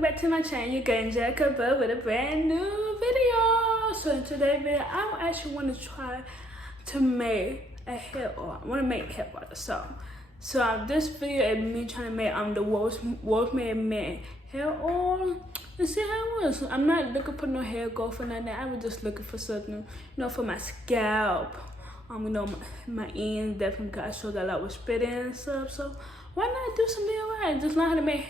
welcome back to my channel. You're getting Jacob with a brand new video. So in today's video, I actually want to try to make a hair oil. I want to make hair oil. So this video is me trying to make the Rosemary mint hair oil and see how it was. I'm not looking for no hair growth or nothing. I was just looking for something, for my scalp. My ends definitely got so that I was spitting and stuff. So why not do some DIY? Just learn how to make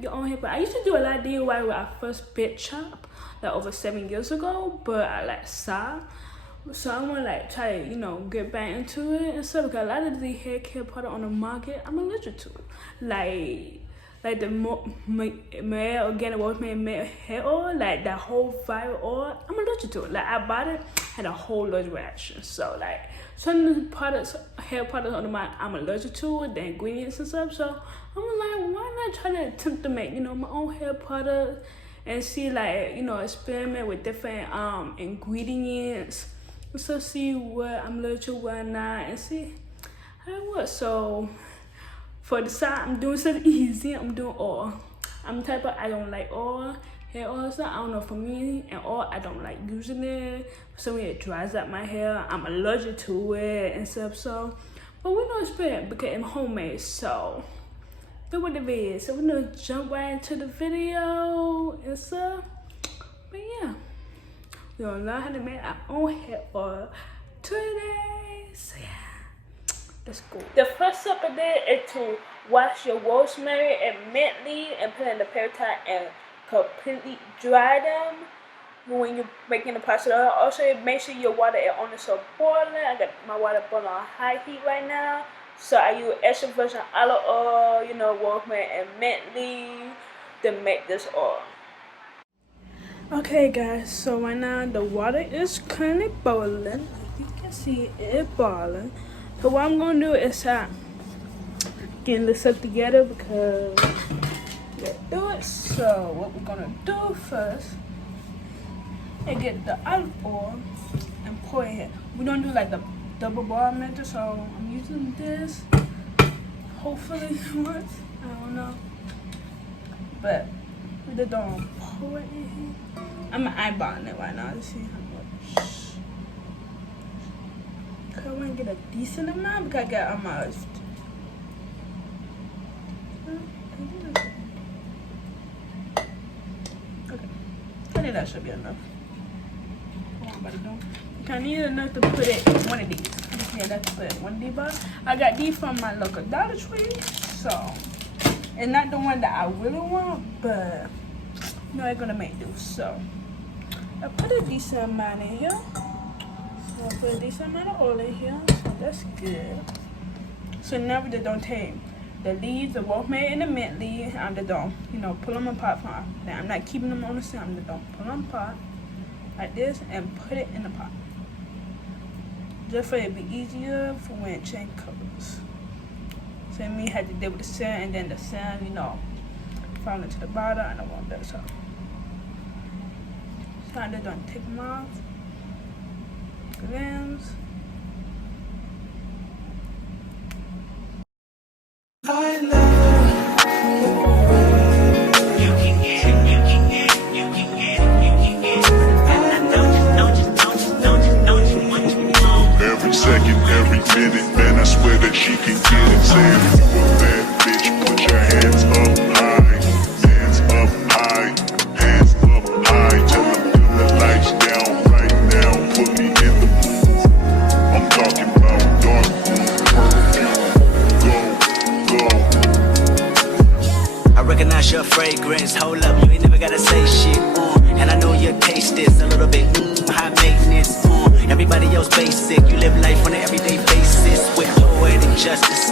your own hair. But I used to do a lot of DIY when I first bit chop, like over 7 years ago. But I stopped. So I want to try to get back into it and stuff. Because a lot of the hair care product on the market, I'm allergic to. Like the male organic Rosemary hair oil, like that whole fire oil, I'm allergic to it. Like I bought it, had a whole allergic reaction. So some of the hair products on the market, I'm allergic to it, the ingredients and stuff. So I'm like, why not try to attempt to make my own hair product and see experiment with different ingredients and so see what I'm allergic to, what I'm not, and see how it works. So for the side, I'm doing something easy. I'm doing oil. I'm the type of, I don't like oil, hair oil. So I don't know, for me, and oil, I don't like using it. For some reason, it dries out my hair. I'm allergic to it and stuff. So, but we're gonna experiment because it's homemade. So, do what it is. So we're gonna jump right into the video and stuff. But yeah, we're gonna learn how to make our own hair oil today. So yeah. Let's go. The first step of it is to wash your rosemary and mint leaf and put it in the paper towel and completely dry them when you're making the pasta oil. Also, make sure your water is on the boiling. I got my water boiling on high heat right now. So I use extra virgin olive oil, rosemary and mint leaf to make this oil. Okay guys, so right now the water is currently boiling. You can see it boiling. So what I'm gonna do is getting this up together because let's do it. So what we're gonna do first is get the olive oil and pour it here. We don't do like the double bar method, so I'm using this. Hopefully it works. I don't know, but we just don't pour it in here. I'm eyeballing it right now to see how much. I want to get a decent amount because I got almost. Okay, I think that should be enough. I need enough to put it in one of these. Yeah, that's put one of these bottles. I got these from my local Dollar Tree, so it's not the one that I really want, but it's gonna make do. So I put a decent amount in here. So I put a decent amount of oil in here, so that's good. So now we just don't take the leaves, the rosemary and the mint leaf. I'm just don't, pull them apart from. Now I'm not keeping them on the stem. I'm just don't pull them apart like this and put it in the pot. Just for it to be easier for when it change colors. So me had to deal with the sand and then the sand, fall into the bottom. I don't want that, so I just don't take them off. Grams. I love you can get every second, every minute, man, I swear that she can get it. Say if you a bad bitch, put your hands up high, hands up high, hands up high. Tell them turn the lights down right now, put me in the mood. I'm talking about dark perfume. Go. I recognize your fragrance. Hold up, you ain't never gotta say shit. And I know your taste is a little bit high maintenance. Everybody else basic. You live life on an everyday basis with poetic justice.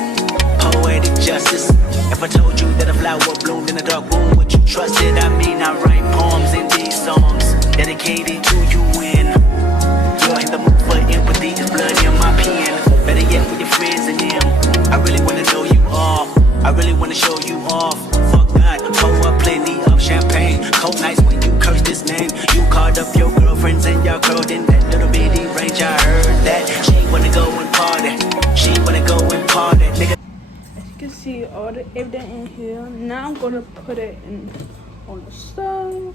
Poetic justice. If I told you that a flower bloomed in a dark room, would you trust it? I mean, I write poems in these songs dedicated to you when you're in the mood for empathy. It's blood in my pen. Better yet with your friends and them. I really wanna know you all. I really wanna show you off. Fuck God, pour up plenty of champagne. Cold nights when you curse this name. You called up your girlfriends and y'all curled in that little bitty range. I heard that she wanna go and party. She wanna go and party, nigga. As you can see, all the everything in here. Now I'm gonna put it in on the stove.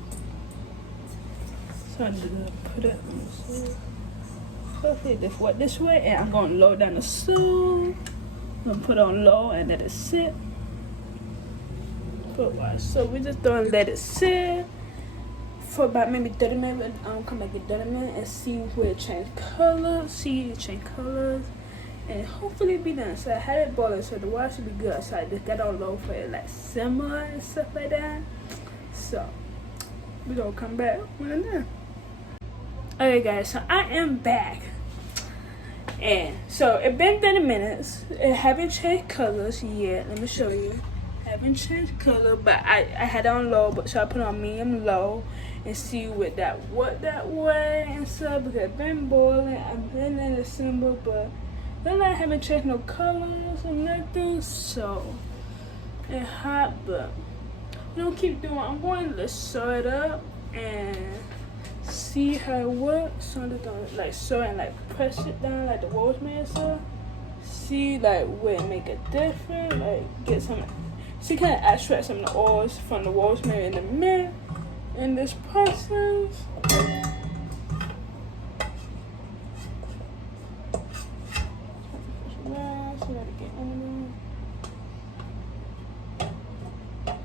So I'm just gonna put it on the stove. Hopefully this wet this way, and I'm gonna lower down the stove. I'm gonna put it on low and let it sit. For a while. So we just gonna let it sit for about maybe 30 minutes. I'm come back in 30 minutes and see where it change colors. See it change colors. And hopefully it be done. So I had it boiling, so the water should be good. So I just got on low for it like simmer and stuff like that. So we gonna come back when I'm done. Okay guys, so I am back. And so it been 30 minutes. It haven't changed colors yet. Let me show you. Haven't changed color, but I had it on low, but so I put it on medium low and see what that way and stuff, because it's been boiling. I've been in the simmer, but then I haven't changed no colors or nothing. So it's hot, but we don't keep doing. I'm going to sew it up and see how it works. So I'm just gonna like sew and like press it down like the rosemary stuff. See like where it make a difference. Like get some. See, kind of extract some of the oils from the rosemary in the mint in this process.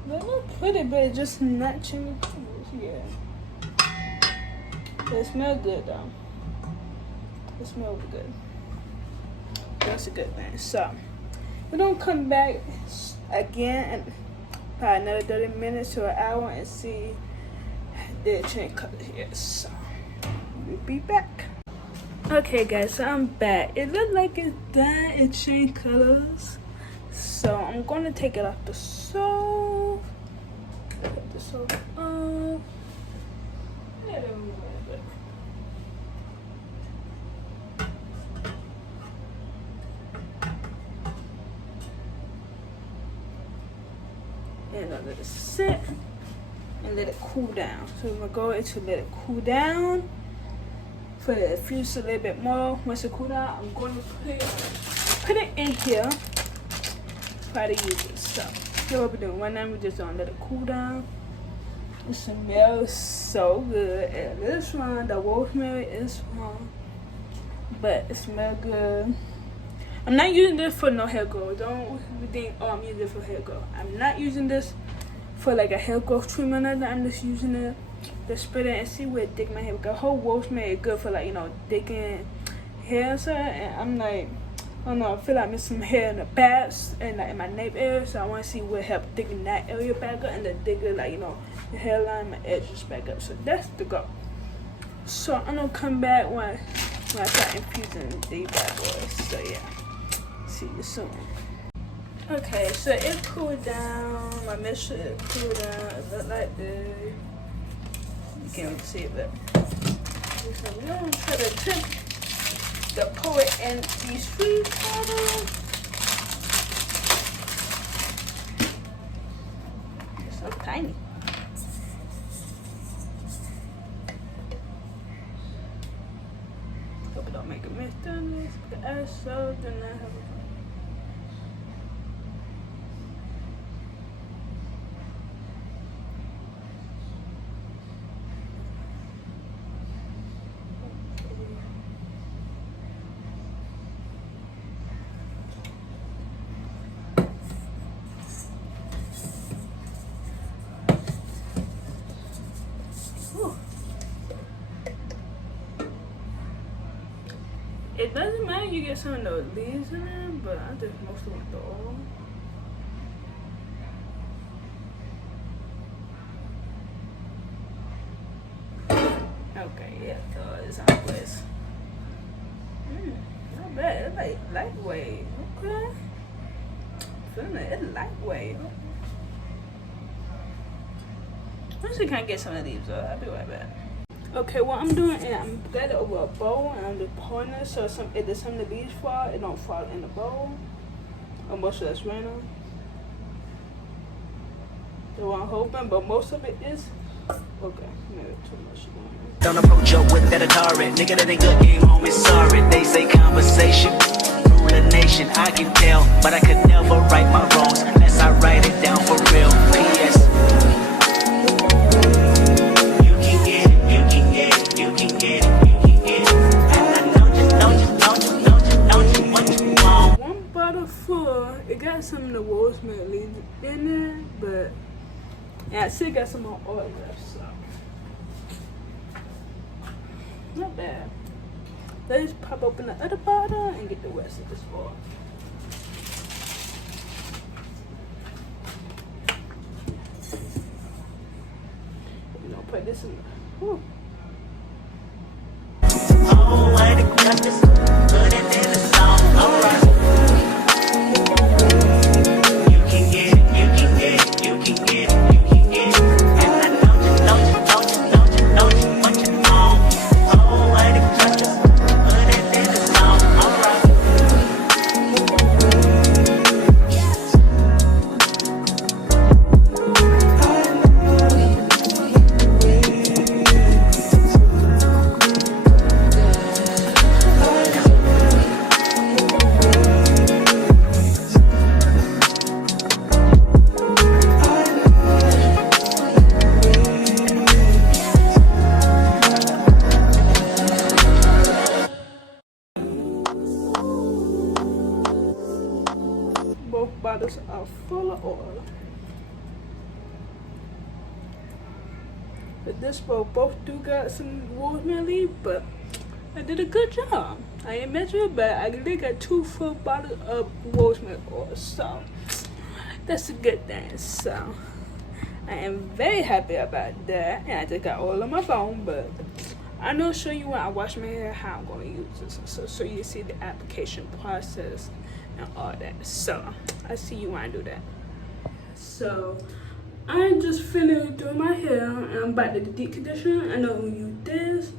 They look pretty, but it's just not changing colors. Yeah. They smell good though. They smell good. That's a good thing. So we don't come back again in probably another 30 minutes to an hour and see the change colors here. So we'll be back. Okay guys, so I'm back. It looks like it's done. It changed colors. So I'm gonna take it off the stove. Put the stove on. Yeah, and I'll let it sit and let it cool down. So we're gonna go into let it cool down for it to fuse a little bit more. Once it cool down, I'm going to put it in here. Try to use it. So that's what we're doing right now. We're just gonna let it cool down. It smells so good. It is fun. The rosemary is fun, but it smells good. I'm not using this for no hair growth. Don't think, oh, I'm using it for hair growth. I'm not using this for like a hair growth treatment or nothing. I'm just using it to spread it and see where it dig my hair. Because whole rosemary is good for like, you know, digging hair and stuff. And I'm like, I don't know, I feel like I'm some hair in the backs and like in my nape area. So I want to see what help digging that area back up and then digging like, you know, the hairline, my edges back up. So that's the goal. So I'm gonna come back when I start infusing these bad boys. So yeah. See you soon. Okay, so it cooled down. My mixture cooled down. It looked like this. You can't really see it, but so we're gonna try to attempt to pour it in these sweet bottles. It's so tiny. Hope it don't make a mess down this. Because I so do not have a It doesn't matter you get some of those leaves in there, but I just mostly want the oil. Okay, yeah, so it's always. Not bad. It's like lightweight. Okay. Feeling it. It's lightweight. I just can't get some of these, though. I'll be right back. Okay, what I'm doing is I'm got it over a bowl and I'm just pouring it so if there's some of the leaves fall, it don't fall in the bowl. Or most of that's random. So I'm hoping, but most of it is okay. Maybe too much. Don't approach your whip that Atari. Nigga, that ain't good game, homie, sorry. They say conversation, rule the nation, I can tell. But I could never right my wrongs unless I write it down for real. P.S. full. It got some of the rosemary in there, but yeah, I still got some more oil left, so not bad. Let's pop open the other bottle and get the rest of this oil. You know, put this in. Whew. Both bottles are full of oil. But this both do got some rosemary, but I did a good job. I ain't measured, but I did got 2 full bottles of rosemary oil, so that's a good thing. So I am very happy about that. And I just got oil on my phone, but I'm gonna show you when I wash my hair how I'm gonna use this, so you see the application process and all that. So I see you when I do that. So I just finished doing my hair and I'm about to do deep conditioner. I know I'm gonna use this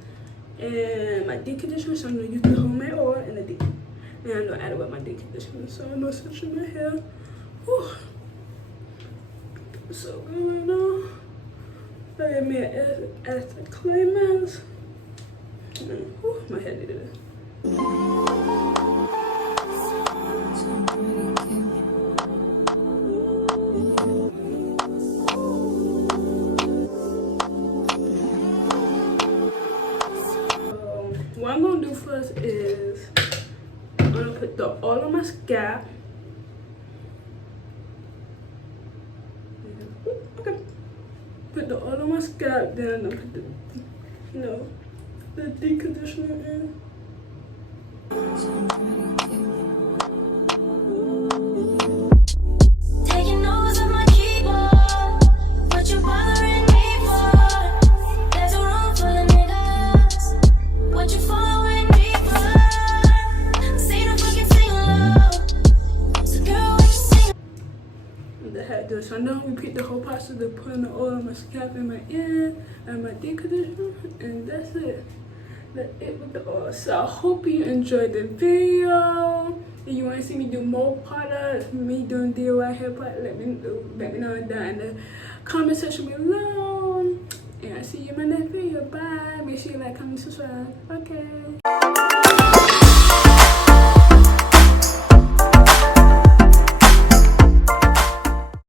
and my deep conditioner, so I'm gonna use the homemade oil and the deep. And I'm gonna add it with my deep conditioner. So I'm gonna switch my hair. Whew. So right now, let me add the clay mask. Whew, my hair needed it. What I'm gonna do first is I'm gonna put the oil on my scalp. Okay. Put the oil on my scalp, then I'm gonna put the deep conditioner in. Taking notes on my keyboard. What you bothering me for? There's a room full of niggas. What you following me for? Say the fucking sing along. So girl, what you sing? The hat do. So I'm gonna repeat the whole process of putting the oil on my scalp and my ear and my deep conditioner, and that's it. That's it with the oil. So I hope you enjoyed the video. If you want to see me do more products, me doing DIY hair product, let me know down in the comment section below. And I'll see you in my next video. Bye. Make sure you like, comment, subscribe. Okay.